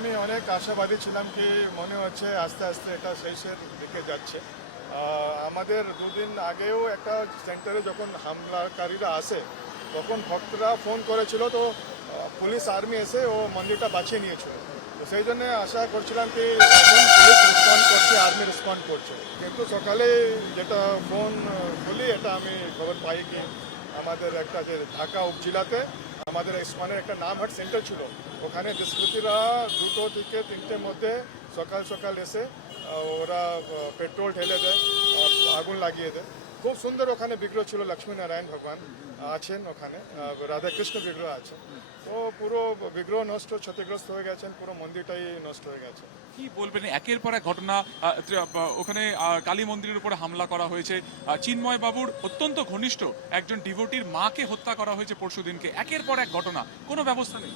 আমি অনেক আশাবাদী ছিলাম কি মনে হচ্ছে আস্তে আস্তে এটা শেষের দিকে যাচ্ছে। আমাদের দুদিন আগেও একটা সেন্টারে যখন হামলাকারীরা আসে তখন ভক্তরা ফোন করেছিল, তো পুলিশ আর্মি এসে ও মন্দিরটা বাঁচিয়ে নিয়েছিল। তো সেই জন্য আশা করছিলাম কি এখন পুলিশ রেসপন্ড করছে, আর্মি রেসপন্ড করছে। কিন্তু সকালে যেটা ফোন খুলি এটা আমি খবর পাই কি আমাদের একটা যে ঢাকা উপজেলাতে আমাদের ইসকনের একটা নামহাট সেন্টার ছিল, ওখানে দুষ্কৃতীরা 2টো থেকে 3টের মধ্যে সকাল সকাল এসে ওরা পেট্রোল ঢেলে দেয়, আগুন লাগিয়ে দেয়। খুব সুন্দর ওখানে বিগ্রহ ছিল, লক্ষ্মীনারায়ণ ভগবান আছেন ওখানে, রাধাকৃষ্ণ বিগ্রহ আছে। তো পুরো বিগ্রহ নষ্ট, ক্ষতিগ্রস্ত হয়ে গেছেন, পুরো মন্দিরটাই নষ্ট হয়ে গেছে। কি বলবেন একের পর এক ঘটনা? ওখানে কালী মন্দিরের উপরে হামলা করা হয়েছে, চিন্ময় বাবুর অত্যন্ত ঘনিষ্ঠ একজন ডিভোটির মাকে হত্যা করা হয়েছে পরশুদিনকে, একের পর এক ঘটনা, কোনো ব্যবস্থা নেই।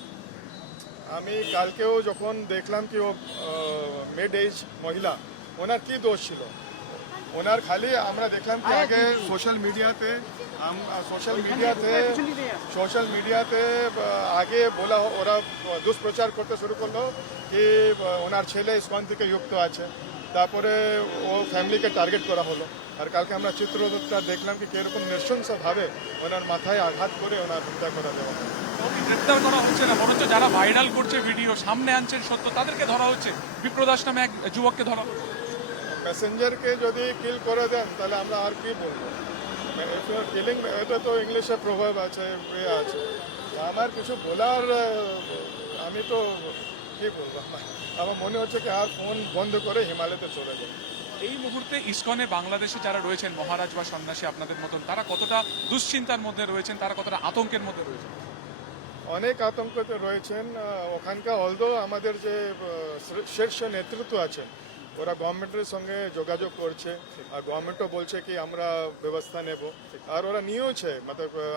আমি কালকেও যখন দেখলাম কি ও মিড এজ মহিলা, ওনার কি দোষ ছিল? ওনার খালি আমরা দেখলাম কি আগে সোশ্যাল মিডিয়াতে আগে বলা ওরা দুষ্প্রচার করতে শুরু করলো কি ওনার ছেলে ইসকন থেকে যুক্ত আছে, তারপরে ও ফ্যামিলিকে টার্গেট করা হলো। আর কালকে আমরা চিত্রটা দেখলাম কি কিরকম নৃশংসভাবে ওনার মাথায় আঘাত করে ওনার হত্যা করা দেওয়া হয়। গ্রেপ্তার করা হচ্ছে না, বরঞ্চ যারা ভাইরাল করছে ভিডিও, সামনে আনছেন সত্য, তাদেরকে ধরা হচ্ছে। বিপ্রদাস নামে এক যুবককে ধরা হচ্ছে। প্যাসেঞ্জারকে যদি কিল করে দেন তাহলে আমরা আর কি বলবো? কিলিং, এটা তো ইংলিশে প্রভাব আছে, আছে। আমার কিছু বলার, আমি তো কি বলবো, আমার মনে হচ্ছে কি আর ফোন বন্ধ করে হিমালয়তে চলে যাবে। এই মুহূর্তে ইসকনে বাংলাদেশে যারা রয়েছেন, মহারাজ বা সন্ন্যাসী আপনাদের মতন, তারা কতটা দুশ্চিন্তার মধ্যে রয়েছেন, তারা কতটা আতঙ্কের মধ্যে রয়েছেন? অনেক আতঙ্কতে রয়েছেন ওখানকার। অলদো আমাদের যে শীর্ষ নেতৃত্ব আছে ওরা গভর্নমেন্টের সঙ্গে যোগাযোগ করছে, আর গভর্নমেন্টও বলছে কি আমরা ব্যবস্থা নেব, আর ওরা নিয়েওছে।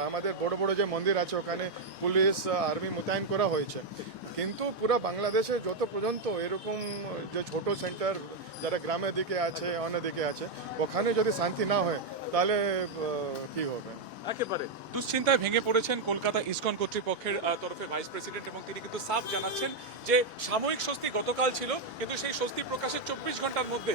আমাদের বড় বড় যে মন্দির আছে ওখানে পুলিশ আর্মি মোতায়েন করা হয়েছে। কিন্তু পুরো বাংলাদেশে যত পর্যন্ত এরকম যে ছোট সেন্টার যারা গ্রামের দিকে আছে, অন্য দিকে আছে, ওখানে যদি শান্তি না হয় তাহলে কি হবে? একেবারে দুশ্চিন্তায় ভেঙে পড়েছেন কলকাতা ইসকন কর্তৃপক্ষের তরফে ভাইস প্রেসিডেন্ট, এবং তিনি কিন্তু সাফ জানাচ্ছেন যে সাময়িক স্বস্তি গতকাল ছিল, কিন্তু সেই স্বস্তি প্রকাশের 24 ঘন্টার মধ্যে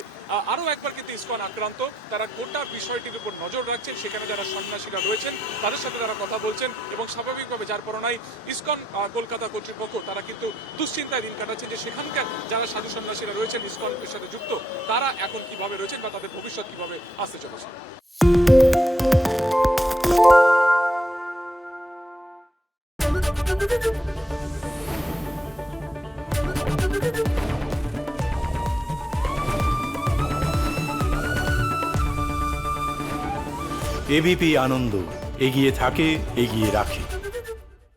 আরো একবার কিন্তু ইসকন আক্রান্ত। তারা গোটা বিষয়টির উপর নজর রাখছেন, সেখানে যারা সন্ন্যাসীরা রয়েছেন তাদের সাথে তারা কথা বলছেন, এবং স্বাভাবিকভাবে যার পরনাই ইসকন কলকাতা কর্তৃপক্ষ তারা কিন্তু দুশ্চিন্তায় দিন কাটাচ্ছেন যে সেখানকার যারা সাধু সন্ন্যাসীরা রয়েছেন ইসকনের সাথে যুক্ত, তারা এখন কিভাবে রয়েছেন বা তাদের ভবিষ্যৎ কিভাবে আসতে চলেছে। এবিপি আনন্দ, এগিয়ে থাকে, এগিয়ে রাখে।